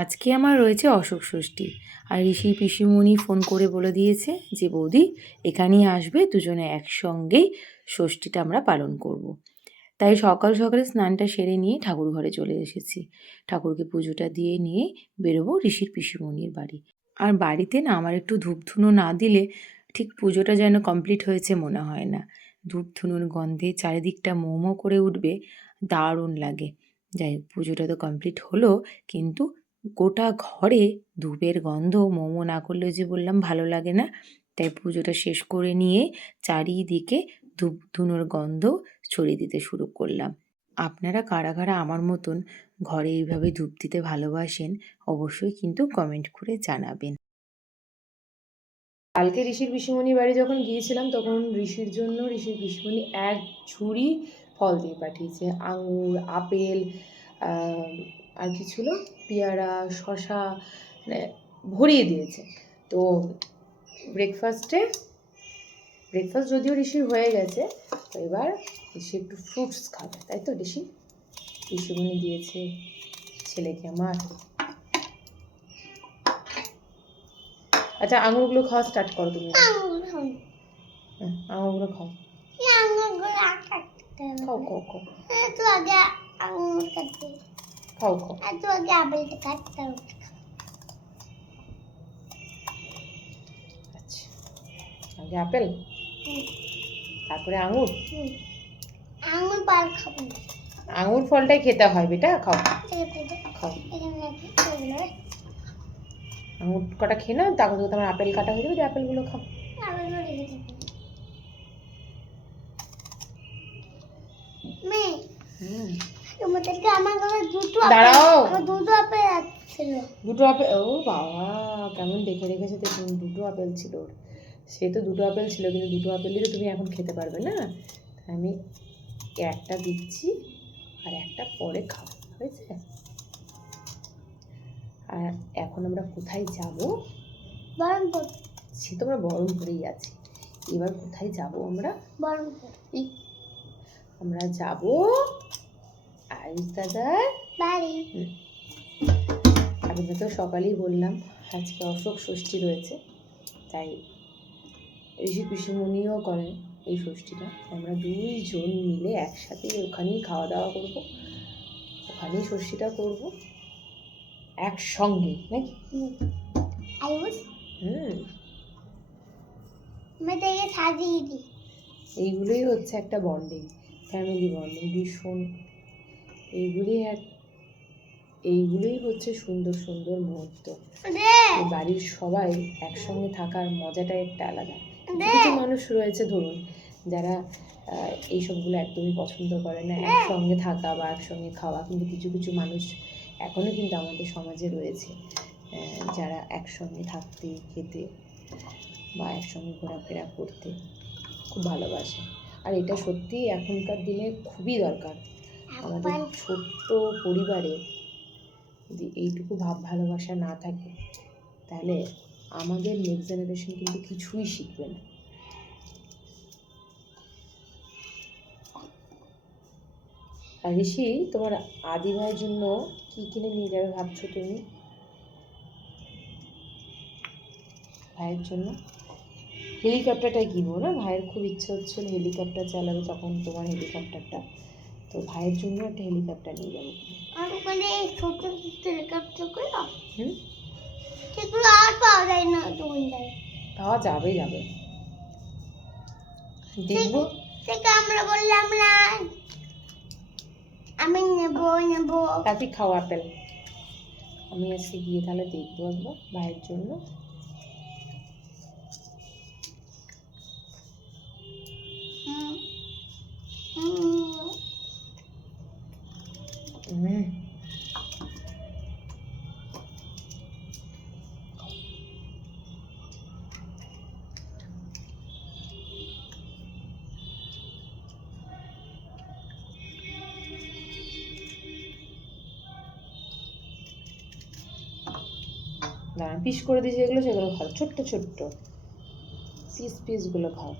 আজকে আমার রয়েছে অশোক ষষ্ঠী, আর ঋষি পিসিমণি ফোন করে বলে দিয়েছে যে বৌদি এখানেই আসবে, দুজনে একসঙ্গেই ষষ্ঠীটা আমরা পালন করব। তাই সকাল সকালে স্নানটা সেরে নিয়ে ঠাকুর ঘরে চলে এসেছি। ঠাকুরকে পুজোটা দিয়ে নিয়ে বেরোবো ঋষির পিসিমণির বাড়ি। আর বাড়িতে না আমার একটু ধূপধুনো না দিলে ঠিক পুজোটা যেন কমপ্লিট হয়েছে মনে হয় না। ধূপধুনোর গন্ধে চারিদিকটা মো মো করে উঠবে, দারুণ লাগে। যাই হোক, পুজোটা তো কমপ্লিট হলো, কিন্তু গোটা ঘরে ধূপের গন্ধ মোমো না করলে যে বললাম ভালো লাগে না। তাই পুজোটা শেষ করে নিয়ে চারিদিকে ধূপ ধুনোর গন্ধ ছড়িয়ে দিতে শুরু করলাম। আপনারা কারা কারা আমার মতন ঘরে এইভাবে ধূপ দিতে ভালোবাসেন অবশ্যই কিন্তু কমেন্ট করে জানাবেন। কালকে ঋষির পিসিমণির বাড়ি যখন গিয়েছিলাম তখন ঋষির জন্য ঋষির পিসিমণি এক ঝুড়ি ফল দিয়ে পাঠিয়েছে। আঙুর, আপেল, আর কি ছিল, পেয়ারা, শশা, মানে ভরিয়ে দিয়েছে। তো ব্রেকফাস্ট যদিও ঋষির হয়ে গেছে, তো এবার ঋষি একটু ফ্রুটস খাবে, তাই তো ঋষি? পিসিমণি দিয়েছে ছেলেকে আমার। আচ্ছা, আঙুরগুলো খাওয়া স্টার্ট করো তুমি। আঙুরগুলো খাও। খাও খাও খাও খাও খাও। আচ্ছা, আগে আপেল, তারপরে আঙুর। আঙুর ফলটাই খেতে হয় বেটা, খাও খাও। আঙুর কটা খেয়ে নাও, তারপর তো তোমার আপেল কাটা হয়ে যাবে, যে আপেলগুলো খাও। দাঁড়াও, দুটো আপেল। ও বাবা, কেমন দেখে রেখেছে দেখুন, দুটো আপেল ছিল। সে তো দুটো আপেল ছিল, কিন্তু দুটো আপেলই তো তুমি এখন খেতে পারবে না। আমি একটা দিচ্ছি আর একটা পরে খাবো, হয়েছে? আর এখন আমরা কোথায় যাব? বহরমপুর। সে তো আমরা বহরমপুরেই আছি। এবার কোথায় যাব আমরা? বহরমপুর। আমরা যাব আয়ুষ দাদার বাড়ি। আমি তো সকালেই বললাম আজকে অশোক ষষ্ঠী রয়েছে, তাই ঋষি পিসিমণিও করেন এই ষষ্ঠীটা। আমরা দুইজন মিলে একসাথে ওখানেই খাওয়া দাওয়া করব, ওখানেই ষষ্ঠীটা করব একসঙ্গে, নাকি? এইগুলোই হচ্ছে একটা বন্ডিং, ফ্যামিলি বন্ডিং, ভীষণ। এইগুলোই হচ্ছে সুন্দর সুন্দর মুহূর্ত। বাড়ির সবাই একসঙ্গে থাকার মজাটাই একটা আলাদা। কিছু মানুষ রয়েছে ধরুন যারা এইসবগুলো একদমই পছন্দ করে না, একসঙ্গে থাকা বা একসঙ্গে খাওয়া, কিন্তু কিছু কিছু মানুষ এখনও কিন্তু আমাদের সমাজে রয়েছে যারা একসঙ্গে থাকতে, খেতে বা একসঙ্গে ঘোরাফেরা করতে খুব ভালোবাসে। আর এটা সত্যি এখনকার দিনে খুবই দরকার। আমাদের ছোট্ট পরিবারে যদি এইটুকু ভাব ভালোবাসা না থাকে, তাহলে আমাদের নেক্সট জেনারেশন কিন্তু কিছুই শিখবে না। আর ঋষি, তোমার আদি ভাইয়ের জন্য কি কিনে নিয়ে যাবে ভাবছো তুমি? ভাইয়ের জন্য হেলিকপ্টারটাই কিনবো না? ভাইয়ের খুব ইচ্ছা হচ্ছিল হেলিকপ্টার চালাবে, তখন তোমার হেলিকপ্টারটা, তো ভাইয়ের জন্য একটা হেলিকপ্টার নিয়ে যাবো। আর ওখানে ছোট হেলিকপ্টারগুলো সেগুলো আর পাওয়া যায় না, পাওয়া যাবে দেখবো। আমরা বললাম না আমি নেবো তাতে খাও আপেল। আমি আজকে গিয়ে তাহলে দেখবো একবার ভাইয়ের জন্য। দাঁড়া, পিস করে দিয়েছি যেগুলো, সেগুলো খাও, ছোট্ট ছোট্ট পিসগুলো খাও।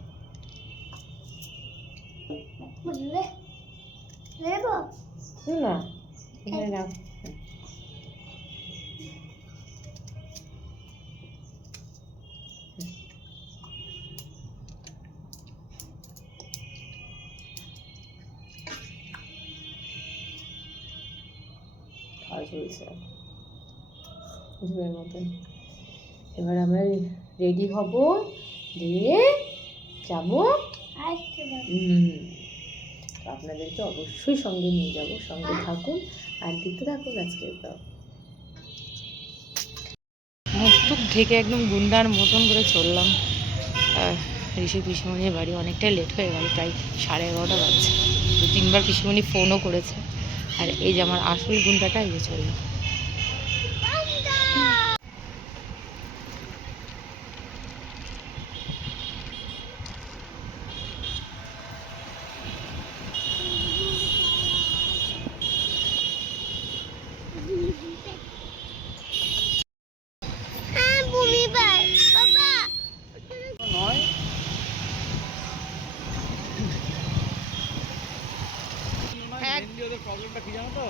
না, এখানে রাখ। চলছে ঝুলের মতন। এবার আমরা রেডি হব, দিয়ে যাবো। আপনাদেরকে অবশ্যই সঙ্গে নিয়ে যাব, সঙ্গে থাকুন আর দেখতে থাকুন আজকের ব্লগ। মুখ টুক ঢেকে একদম গুন্ডার মতন করে চললাম। ঋষি পিসিমণির বাড়ি অনেকটাই লেট হয়ে গেল, প্রায় 11:30 বাজছে। 2-3বার পিসিমণি ফোনও করেছে। আর এই যে আমার আসল গুন্ডাটা এই যে চললো। প্রবলেমটা কি জানো তো,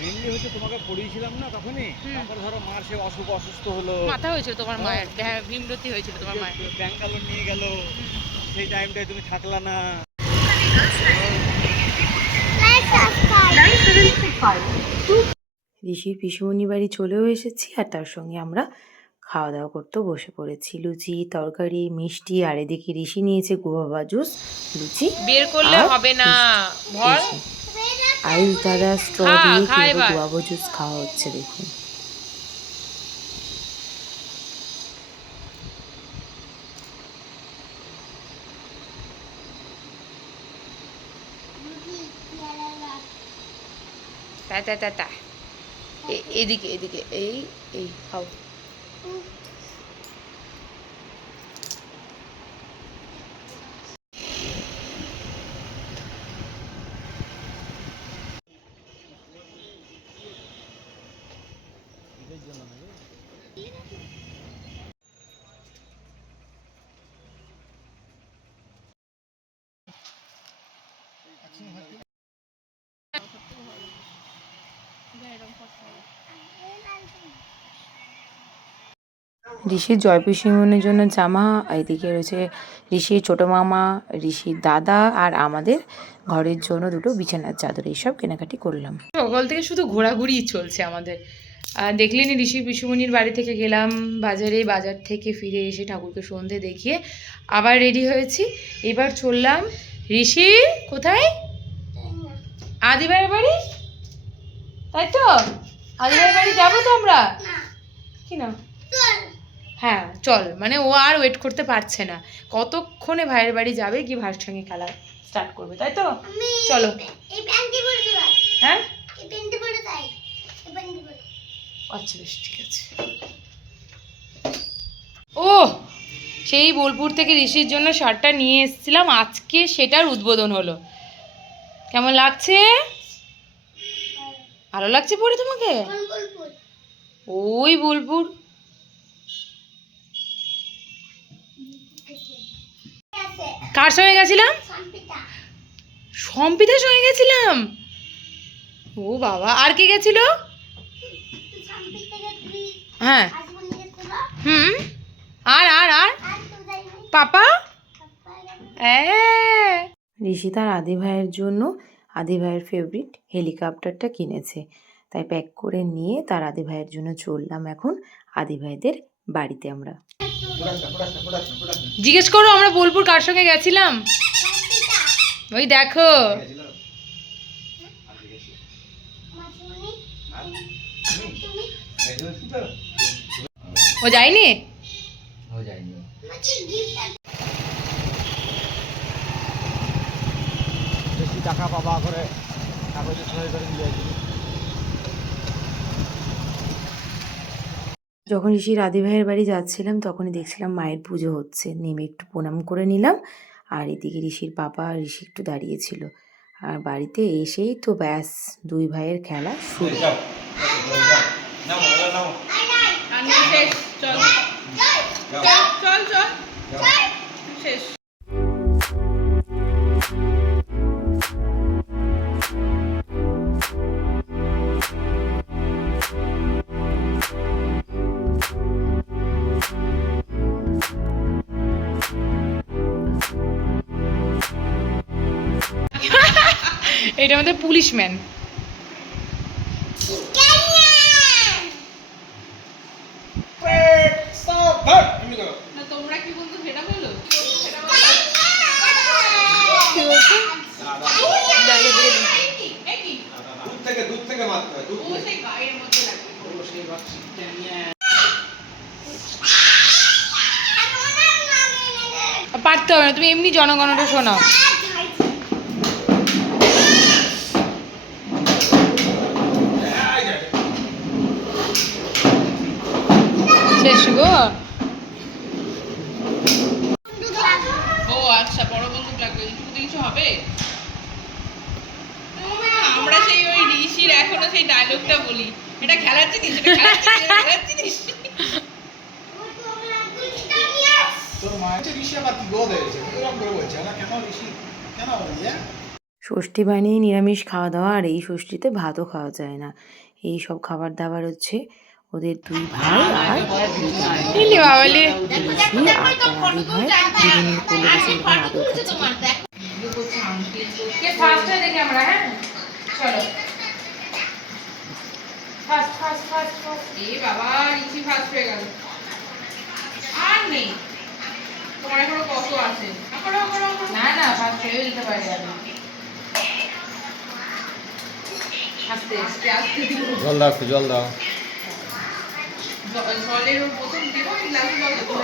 মেনলি হচ্ছে তোমাকে পড়িয়েছিলাম না তখনই, তারপরে ধরো মার সে অসুস্থ হলো, মাথা হয়েছিল তোমার মায়ের, ভীমরতি হয়েছিল তোমার মায়ের, ব্যাঙ্গালোর নিয়ে গেল, সেই টাইমটায় তুমি থাকলা না। ঋষির পিসিমণি বাড়ি চলেও এসেছি, আর তার সঙ্গে আমরা খাওয়া দাওয়া করতেও বসে পড়েছি। লুচি, তরকারি, মিষ্টি, আর এদিকে ঋষি নিয়েছে গুয়াভা জুস, লুচি বের করলে হবে না, আয়ুষ দাদা স্ট্র দিয়ে কিন্তু গুয়াভা জুস খাওয়া হচ্ছে দেখুন। তা এদিকে এদিকে এই এই খাও। ঋষির জয় পিসিমণির জন্য জামা, এদিকে রয়েছে ঋষির ছোটো মামা, ঋষির দাদা, আর আমাদের ঘরের জন্য দুটো বিছানার চাদর, এইসব কেনাকাটি করলাম। সকাল থেকে শুধু ঘোরাঘুরি চলছে আমাদের। দেখলেনি ঋষির পিসিমণির বাড়ি থেকে গেলাম বাজারে, বাজার থেকে ফিরে এসে ঠাকুরকে সন্ধে দেখিয়ে আবার রেডি হয়েছি। এবার চললাম ঋষি কোথায়, আদিভাইয়ের বাড়ি, তাই তো? আদিভাইয়ের বাড়ি যাবো তো আমরা, কি না? হ্যাঁ চল, মানে ও আর ওয়েট করতে পারছে না, কতক্ষণে ভাইয়ের বাড়ি যাবে, কি ভাইয়ের সঙ্গে খেলা স্টার্ট করবে, তাই তো? চলো। হ্যাঁ আচ্ছা বেশ, ঠিক আছে। ও সেই বোলপুর থেকে ঋষির জন্য শার্টটা নিয়ে এসেছিলাম, আজকে সেটার উদ্বোধন হলো। কেমন লাগছে? ভালো লাগছে পরে তোমাকে? ওই বোলপুর। কার সঙ্গে গেছিলাম? সম্পিতার সঙ্গে গেছিলাম। ও বাবা, আর কে গেছিল? হ্যাঁ হুম, আর আর আর পাপা। ঋষি তার আদি ভাইয়ের জন্য আদি ভাইয়ের ফেভারিট হেলিকপ্টারটা কিনেছে, তাই প্যাক করে নিয়ে তার আদি ভাইয়ের জন্য চললাম এখন আদি ভাইদের বাড়িতে। আমরা জিজ্ঞেস করো আমরা বোলপুর কার সঙ্গে গেছিলাম, ওই দেখো। ও যায়নি, বেশি টাকা পাবা করে কাগজে সই করে নিয়ে যাচ্ছি। যখন ঋষির আদি ভাইয়ের বাড়ি যাচ্ছিলাম তখনই দেখছিলাম মায়ের পুজো হচ্ছে, নেমে একটু প্রণাম করে নিলাম। আর এদিকে ঋষির বাবা আর ঋষি একটু দাঁড়িয়েছিল, আর বাড়িতে এসেই তো ব্যাস দুই ভাইয়ের খেলা শুরু। শেষ। এটা আমাদের পুলিশম্যান। না তোমরা কি বলতো সেটা বলো কি বলছে? ডালে দিয়ে দিই। দূর থেকে মারতে হয়, দূর ও থেকে। সেই গায়ের মধ্যে লাগে পারতে হবে না, তুমি এমনি জনগণটা শোনাও। শেষ গো। ও আচ্ছা বড় বন্দুক লাগবে শুধু কিছু হবে আমরা সেই ওই ঋষির এখনো সেই ডায়লগটা বলি এটা খেলার জিনিস এটা খেলার জিনিস, এটা খেলার জিনিস তোর মায়ের চেয়ে ঋষি আবার কি গোদ হয়েছে? এরকম করে বলছে, না কেন ঋষি? কেন বলি, ষষ্ঠী বানিয়ে নিরামিষ খাওয়া দাওয়া, আর এই ষষ্ঠীতে ভাতও খাওয়া যায় না। এই সব খাবার দাবার হচ্ছে ওদের দুই ভাই আর ঋষি আর দাদি ভাই দুজনের কোলে বসে এরকম আদর খাচ্ছে। কে ফার্স্ট হয় দেখি আমরা, হ্যাঁ চলো ফার্স্ট ফার্স্ট ফার্স্ট ফার্স্ট। এ বাবা ঋষি ফার্স্ট হয়ে গেল আর নেই তোমার এখনো কত আছে না না ফার্স্ট হয়ে যেতে পারে আমি। আস্তে আস্তে আস্তে দিব জল দাও একটু জল দাও। জলের ওর বোতল দিব গ্লাসে জল দেবো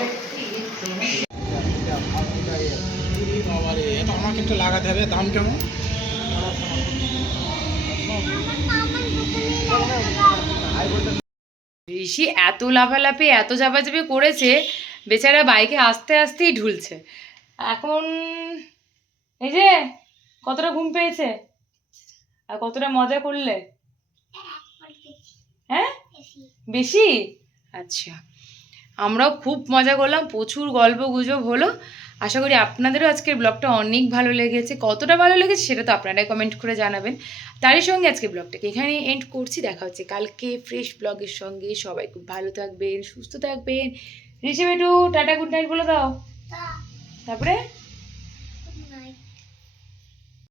বাবারে, এটা আমাকে একটু লাগাতে হবে, দাম কেমন? ঋষি এত লাফালাফি এত চাপাচাপি করেছে, বেচারা বাইকে আস্তে আস্তেই ঢুলছে। এখন এই যে কতটা ঘুম পেয়েছে আর কতটা মজা করলে? হ্যাঁ বেশি? আচ্ছা, আমরাও খুব মজা করলাম, প্রচুর গল্প গুজব হলো। আশা করি আপনাদেরও আজকের ব্লগটা অনেক ভালো লেগেছে। কতটা ভালো লেগেছে সেটা তো আপনারাই কমেন্ট করে জানাবেন। তারই সঙ্গে আজকে ব্লগটাকে এখানে এন্ড করছি। দেখা হচ্ছে কালকে ফ্রেশ ব্লগের সঙ্গে। সবাই খুব ভালো থাকবেন, সুস্থ থাকবেন। ঋষি বেটু টাটা গুড নাইট বলে দাও। তারপরে